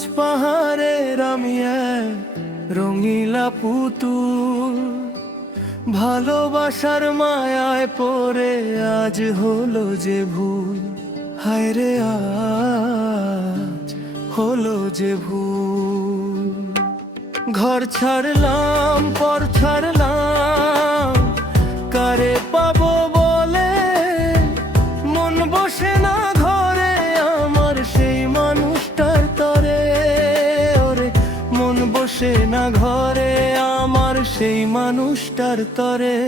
সবুজ পাহাড়ের আমি এক রঙিলা পুতুল, ভালোবাসার মায়ায় পড়ে আজ হলো যে ভুল। হায় রে আজ হলো যে ভুল। ঘর ছাড়লাম পর ছাড়লাম, কারে পাবো বলে মন বসে না ঘরে আমার সেই মানুষটার তরে। ওরে মন বসে না ঘরে আমার সেই মানুষটার তরে।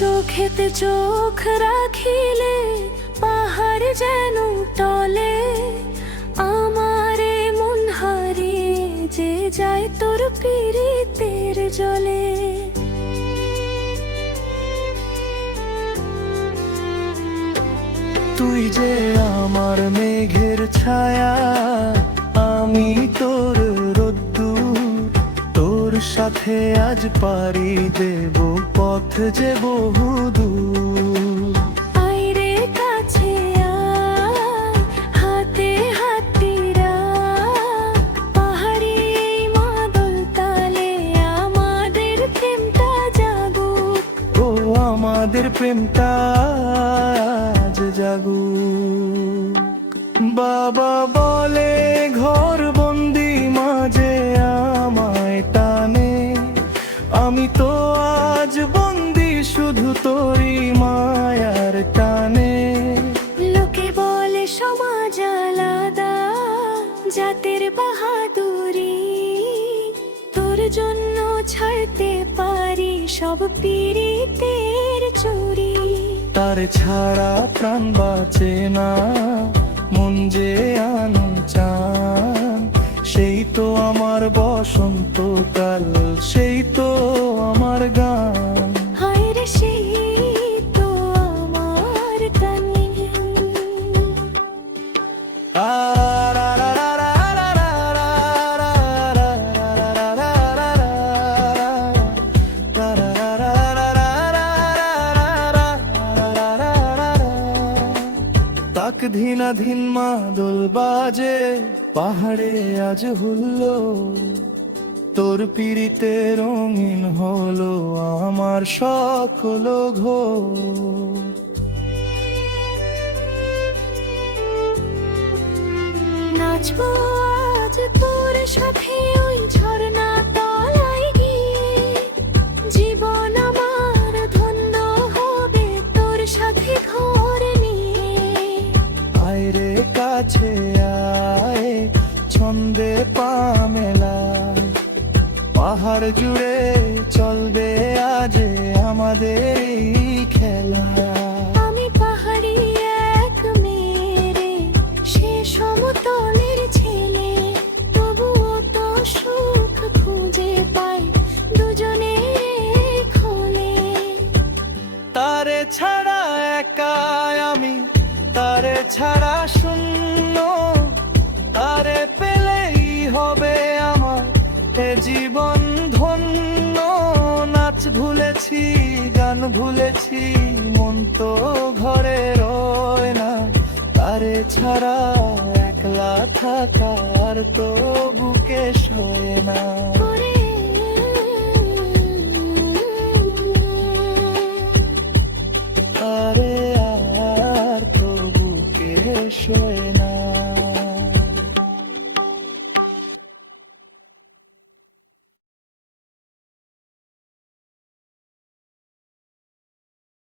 চোখেতে চোখ রাখিলে পাহাড় যেন টলে, আমারে মন হারিয়ে যে যায় তোর পীড়িতের জলে। তুই যে আমার মেঘের ছায়া, আমি তোর রোদ্দুর। তোর সাথে আজ পাড়ি দেব পথ যে বহুদূর। আইরে কাছে আয়, হাতে হাতিরা পাহাড়ি মাদল তালে আমাদের প্রেমটা জাগুক। ও আমাদের প্রেমটা আজ জাগুক। বাবা বলে ঘর বন্দি মাঝে আমায় টানে, আমি তো আজ বন্দি শুধু তোরই মায়ার টানে। লোকে বলে সমাজ আলাদা, জাতের বাহাদুরি, তোর জন্য ছাড়তে পারি সব পীড়িতের চুরি। তার ছাড়া প্রাণ বাঁচে না, মন যে আনো চান। সেই তো আমার বসন্তকাল, সেই তো আমার গান। হায় রে সেই তো আমার গান। তাক ধিনাধীন মাদল বাজে পাহাড়ে আজ হুল্লো, তোর পিড়িতে রঙিন হলো আমার সকল ঘোর। নাচবো আজ তোর সাথে ওই ঝর্ণা তলায় গিয়ে, জীবন আমার ধন্য হবে তোর সাথে ঘর নিয়ে। আয় রে কাছে আয়, ছন্দে পা মেলায়, পাহাড় জুড়ে চলবে আজ আমাদের এই খেলা। আমি পাহাড়ি এক মেরে সে সমতলের ছেলে, তবুও তো সুখ খুঁজে পাই দুজনে খোলে। তারে ছাড়া একা আমি, তারে ছাড়া শূন্য, তারে পেলেই হবে আমার এ জীবন ধন্য। নাচ ভুলেছি গান ভুলেছি, মন তো ঘরে রয় না। তারে ছাড়া একলা থাকার তো বুকে সয় না। ওরে তারে আর তো বুকে সয়